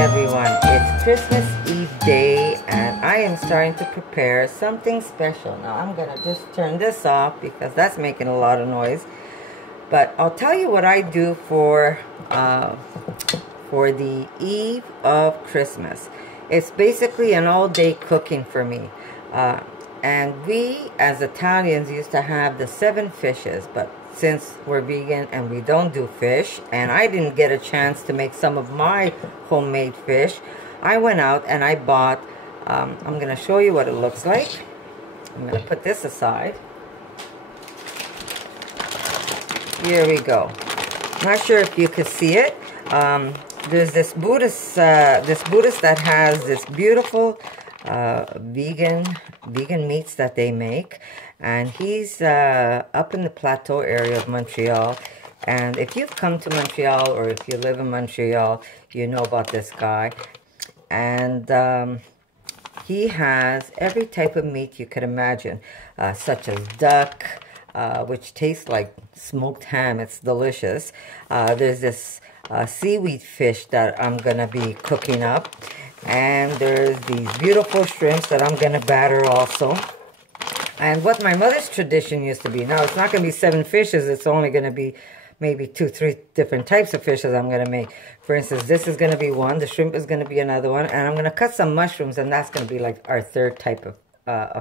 everyone, it's Christmas Eve day and I am starting to prepare something special. Now I'm gonna just turn this off because that's making a lot of noise, but I'll tell you what I do for the eve of Christmas. It's basically an all-day cooking for me, and we as Italians used to have the 7 fishes, but since we're vegan and we don't do fish, and I didn't get a chance to make some of my homemade fish, I went out and I bought, I'm going to show you what it looks like. I'm going to put this aside. Here we go. Not sure if you can see it. There's this Buddhist that has this beautiful vegan meats that they make, and he's up in the plateau area of Montreal. And if you've come to Montreal or if you live in Montreal, you know about this guy. And he has every type of meat you could imagine, such as duck, which tastes like smoked ham. It's delicious. There's this seaweed fish that I'm gonna be cooking up, and there's these beautiful shrimps that I'm gonna batter also. And what my mother's tradition used to be, now it's not gonna be 7 fishes, it's only gonna be maybe 2-3 different types of fishes I'm gonna make. For instance, this is gonna be one, the shrimp is gonna be another one, and I'm gonna cut some mushrooms, and that's gonna be like our 3rd type of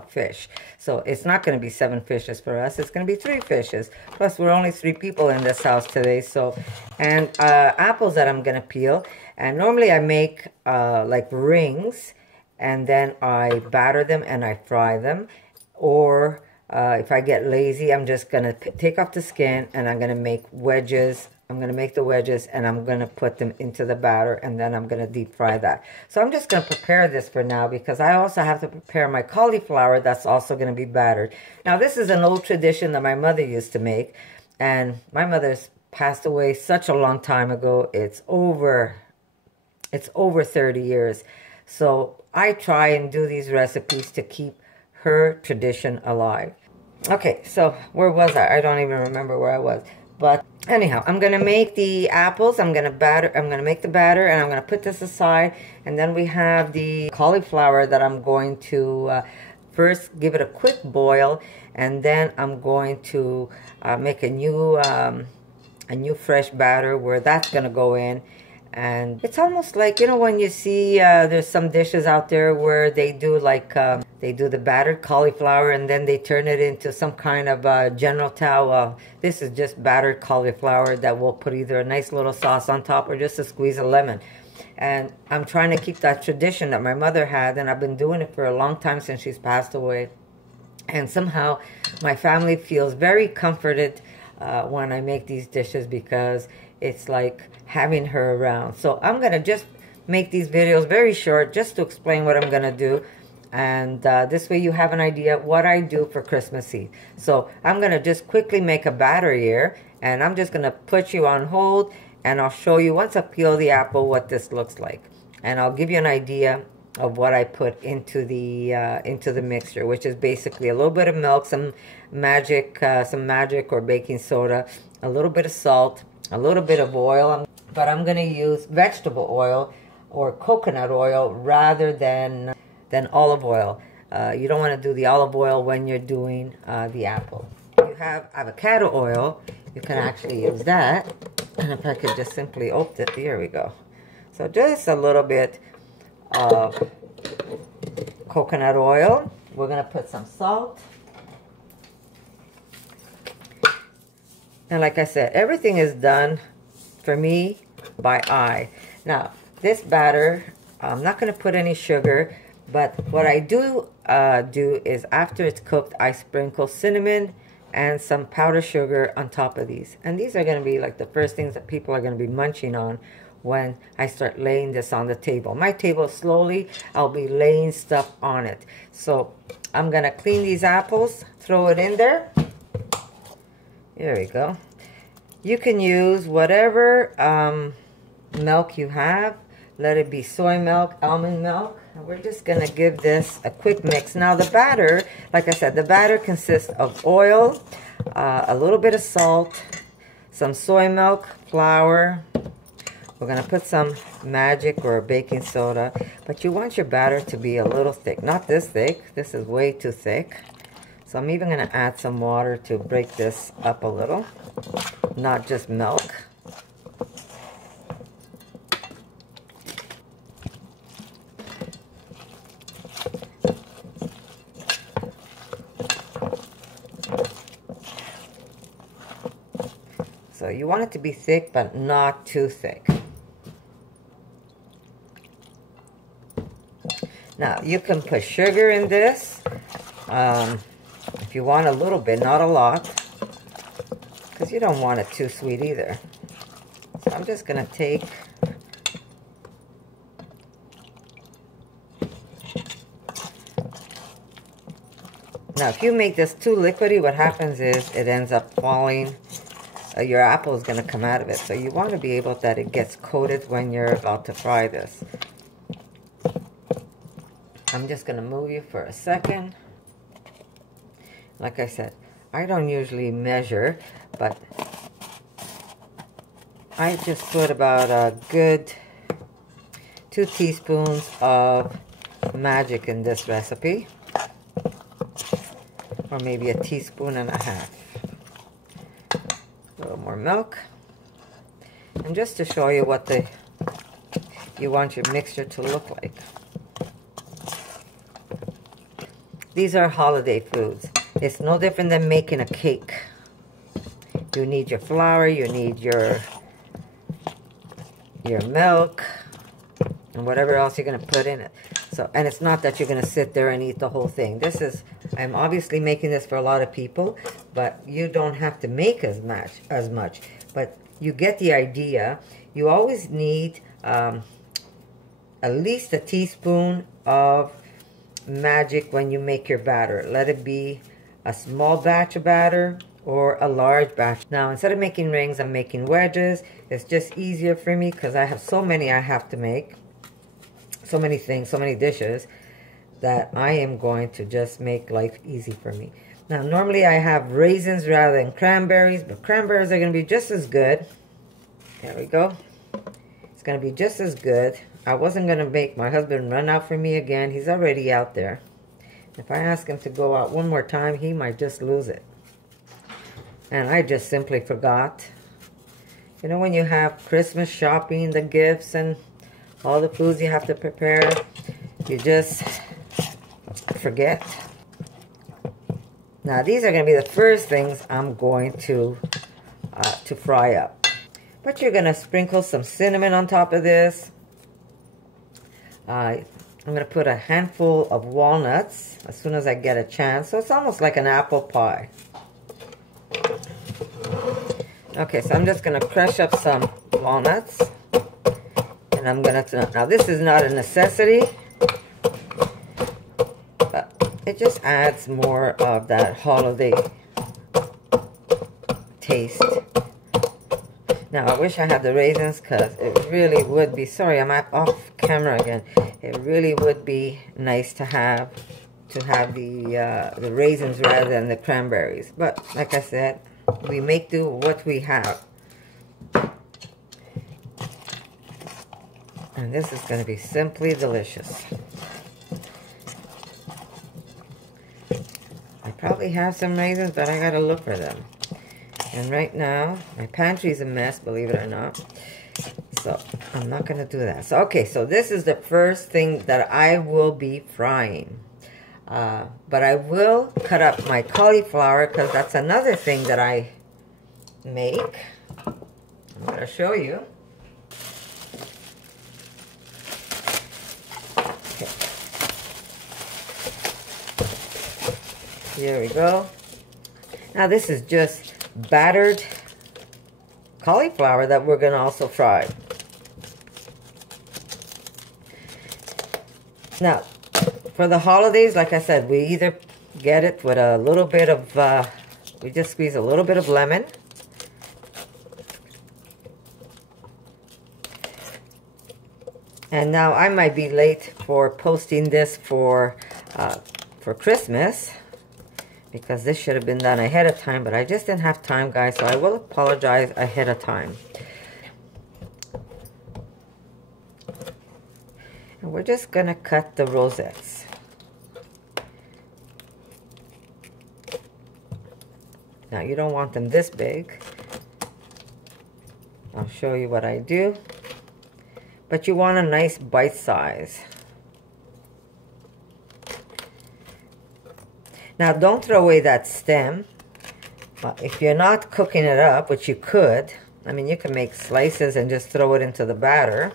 fish. So it's not going to be 7 fishes for us. It's going to be 3 fishes. Plus, we're only 3 people in this house today. So, and apples that I'm going to peel. And normally I make like rings, and then I batter them and I fry them. Or if I get lazy, I'm just going to take off the skin and I'm going to make wedges. I'm going to make the wedges and I'm going to put them into the batter, and then I'm going to deep fry that. So I'm just going to prepare this for now because I also have to prepare my cauliflower that's also going to be battered. Now this is an old tradition that my mother used to make, and my mother's passed away such a long time ago. It's over 30 years. So I try and do these recipes to keep her tradition alive. Okay, so where was I? I don't even remember where I was. But anyhow, I'm going to make the apples. I'm going to make the batter, and I'm going to put this aside. And then we have the cauliflower that I'm going to first give it a quick boil, and then I'm going to make a new fresh batter where that's going to go in. And it's almost like, you know, when you see there's some dishes out there where they do like they do the battered cauliflower and then they turn it into some kind of General Tao. Well, this is just battered cauliflower that we'll put either a nice little sauce on top or just a squeeze of lemon. And I'm trying to keep that tradition that my mother had, and I've been doing it for a long time since she's passed away. And somehow my family feels very comforted when I make these dishes because it's like having her around. So I'm going to just make these videos very short just to explain what I'm going to do. And this way you have an idea what I do for Christmas Eve. So I'm going to just quickly make a batter here. And I'm just going to put you on hold. And I'll show you once I peel the apple what this looks like. And I'll give you an idea of what I put into the mixture, which is basically a little bit of milk, some magic or baking soda, a little bit of salt, a little bit of oil, but I'm going to use vegetable oil or coconut oil rather than olive oil. You don't want to do the olive oil when you're doing the apple. If you have avocado oil, you can actually use that. And if I could just simply open it, here we go. So just a little bit of coconut oil. We're going to put some salt. And like I said, everything is done for me by eye. Now, this batter, I'm not going to put any sugar, but what I do is after it's cooked, I sprinkle cinnamon and some powdered sugar on top of these. And these are going to be like the first things that people are going to be munching on when I start laying this on the table. My table, slowly, I'll be laying stuff on it. So I'm going to clean these apples, throw it in there. There we go. You can use whatever milk you have. Let it be soy milk, almond milk. And we're just going to give this a quick mix. Now the batter, like I said, the batter consists of oil, a little bit of salt, some soy milk, flour, we're going to put some magic or baking soda, but you want your batter to be a little thick. Not this thick. This is way too thick. So I'm even going to add some water to break this up a little, not just milk. So you want it to be thick, but not too thick. Now, you can put sugar in this if you want a little bit, not a lot, because you don't want it too sweet either. So I'm just going to take now, if you make this too liquidy, what happens is it ends up falling. Your apple is going to come out of it. So you want to be able that it gets coated when you're about to fry this. I'm just going to move you for a second. Like I said, I don't usually measure, but I just put about a good 2 teaspoons of magic in this recipe, or maybe a teaspoon and a half. A little more milk, and just to show you what you want your mixture to look like. These are holiday foods. It's no different than making a cake. You need your flour, you need your milk, and whatever else you're going to put in it. So, and it's not that you're going to sit there and eat the whole thing. This is, I'm obviously making this for a lot of people, but you don't have to make as much. But you get the idea. You always need at least a teaspoon of magic when you make your batter. Let it be a small batch of batter or a large batch. Now, instead of making rings, I'm making wedges. It's just easier for me because I have so many I have to make. So many things, so many dishes, that I am going to just make life easy for me. Now, normally I have raisins rather than cranberries, but cranberries are going to be just as good. There we go. It's going to be just as good. I wasn't going to make my husband run out for me again. He's already out there. If I ask him to go out one more time, he might just lose it. And I just simply forgot. You know, when you have Christmas shopping, the gifts, and all the foods you have to prepare, you just forget. Now, these are going to be the first things I'm going to fry up. But you're going to sprinkle some cinnamon on top of this. I'm going to put a handful of walnuts as soon as I get a chance. So it's almost like an apple pie. Okay, so I'm just going to crush up some walnuts. And I'm going to, now this is not a necessity, but it just adds more of that holiday taste. Now, I wish I had the raisins because it really would be, sorry, I'm off camera again. It really would be nice to have the raisins rather than the cranberries. But like I said, we make do with what we have. And this is going to be simply delicious. I probably have some raisins, but I got to look for them. And right now, my pantry's a mess, believe it or not. So, I'm not going to do that. So, okay, so this is the first thing that I will be frying. But I will cut up my cauliflower because that's another thing that I make. I'm going to show you. Okay. Here we go. Now this is just battered cauliflower that we're going to also fry. Now, for the holidays, like I said, we either get it with a little bit of, we just squeeze a little bit of lemon. And now I might be late for posting this for Christmas, because this should have been done ahead of time, but I just didn't have time, guys, so I will apologize ahead of time. we're just gonna cut the rosettes. Now you don't want them this big. I'll show you what I do. But you want a nice bite size. Now don't throw away that stem. If you're not cooking it up, which you could, I mean, you can make slices and just throw it into the batter.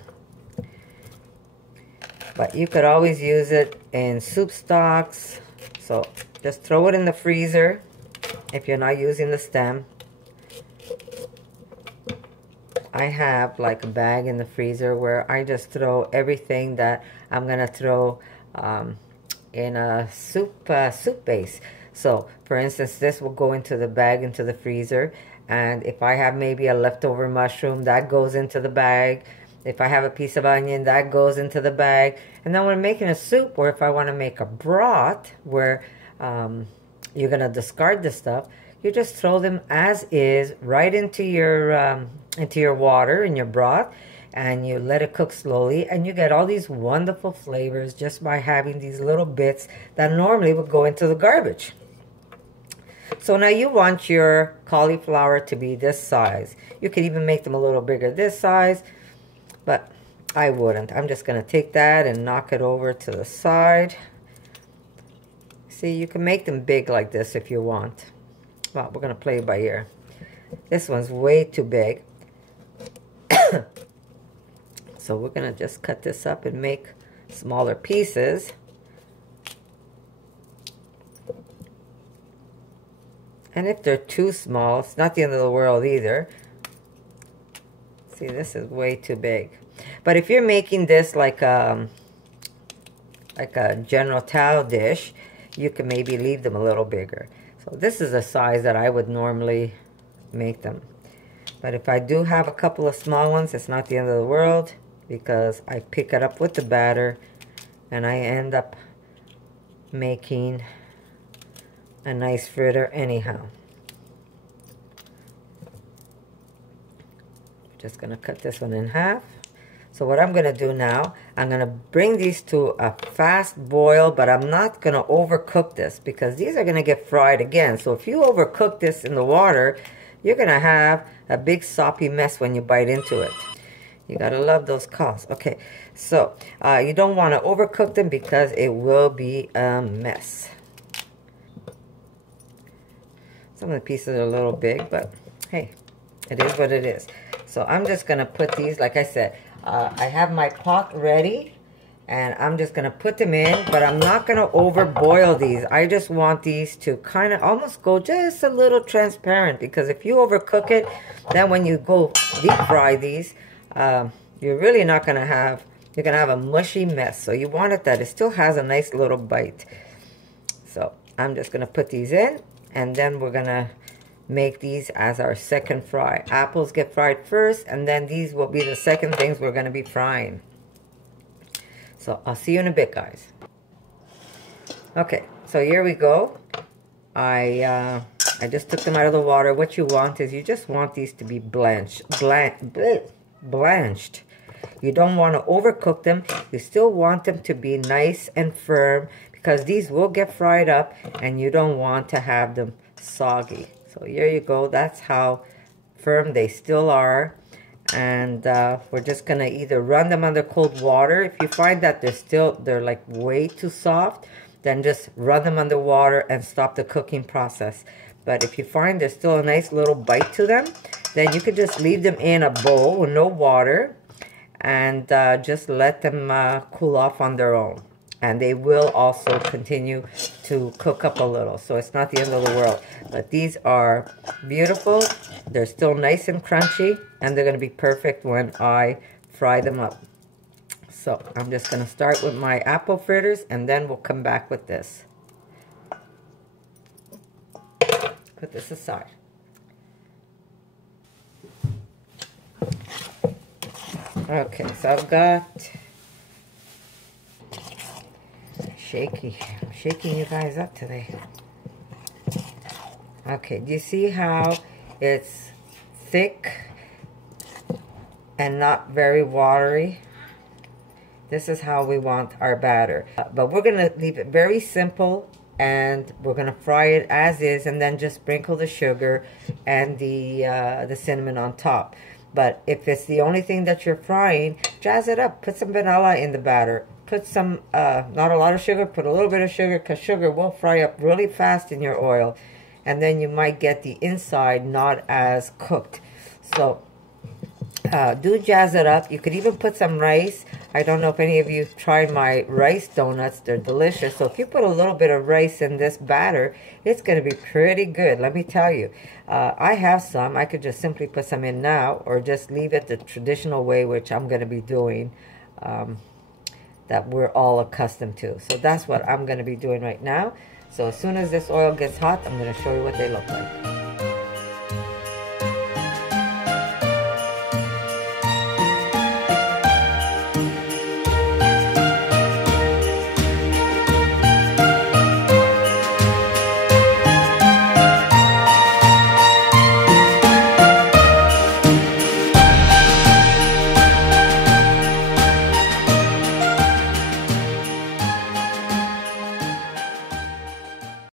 But you could always use it in soup stocks. So just throw it in the freezer if you're not using the stem. I have like a bag in the freezer where I just throw everything that I'm gonna throw in a soup base. So for instance, this will go into the bag, into the freezer. And if I have maybe a leftover mushroom, that goes into the bag. If I have a piece of onion, that goes into the bag. And then when I'm making a soup, or if I want to make a broth where you're going to discard the stuff, you just throw them as is right into your water, in your broth, and you let it cook slowly, and you get all these wonderful flavors just by having these little bits that normally would go into the garbage. So now you want your cauliflower to be this size. You could even make them a little bigger this size, but I wouldn't. I'm just going to take that and knock it over to the side. See, you can make them big like this if you want. Well, we're going to play by ear. This one's way too big. So we're going to just cut this up and make smaller pieces. And if they're too small, it's not the end of the world either. See, this is way too big. But if you're making this like a General Tao dish, you can maybe leave them a little bigger. So this is the size that I would normally make them. But if I do have a couple of small ones, it's not the end of the world, because I pick it up with the batter and I end up making a nice fritter anyhow. Just gonna cut this one in half. So what I'm gonna do now, I'm gonna bring these to a fast boil, but I'm not gonna overcook this because these are gonna get fried again. So if you overcook this in the water, you're gonna have a big soppy mess when you bite into it. You gotta love those cows. Okay, so you don't wanna overcook them because it will be a mess. Some of the pieces are a little big, but hey, it is what it is. So I'm just gonna put these, like I said, I have my pot ready, and I'm just gonna put them in, but I'm not gonna over boil these. I just want these to kind of almost go just a little transparent, because if you overcook it, then when you go deep fry these, you're really not gonna have, you're gonna have a mushy mess. So you want it that it still has a nice little bite. So I'm just gonna put these in, and then we're gonna make these as our second fry. Apples get fried first, and then these will be the second things we're gonna be frying. So I'll see you in a bit, guys. Okay, so here we go. I just took them out of the water. What you want is you just want these to be blanched. You don't want to overcook them. You still want them to be nice and firm, because these will get fried up and you don't want to have them soggy. So here you go. That's how firm they still are. And we're just gonna either run them under cold water. If you find that they're like way too soft, then just run them under water and stop the cooking process. But if you find there's still a nice little bite to them, then you could just leave them in a bowl with no water and just let them cool off on their own. And they will also continue to cook up a little. So it's not the end of the world. But these are beautiful. They're still nice and crunchy. And they're going to be perfect when I fry them up. So I'm just going to start with my apple fritters. And then we'll come back with this. Put this aside. Okay, so I've got... I'm shaking you guys up today. Okay, do you see how it's thick and not very watery? This is how we want our batter. But we're going to leave it very simple, and we're going to fry it as is, and then just sprinkle the sugar and the cinnamon on top. But if it's the only thing that you're frying, jazz it up. Put some vanilla in the batter. Put some, not a lot of sugar, put a little bit of sugar, because sugar will fry up really fast in your oil. And then you might get the inside not as cooked. So do jazz it up. You could even put some rice. I don't know if any of you have tried my rice donuts. They're delicious. So if you put a little bit of rice in this batter, it's going to be pretty good, let me tell you. I have some. I could just simply put some in now, or just leave it the traditional way, which I'm going to be doing, that we're all accustomed to. So that's what I'm going to be doing right now. So as soon as this oil gets hot, I'm going to show you what they look like.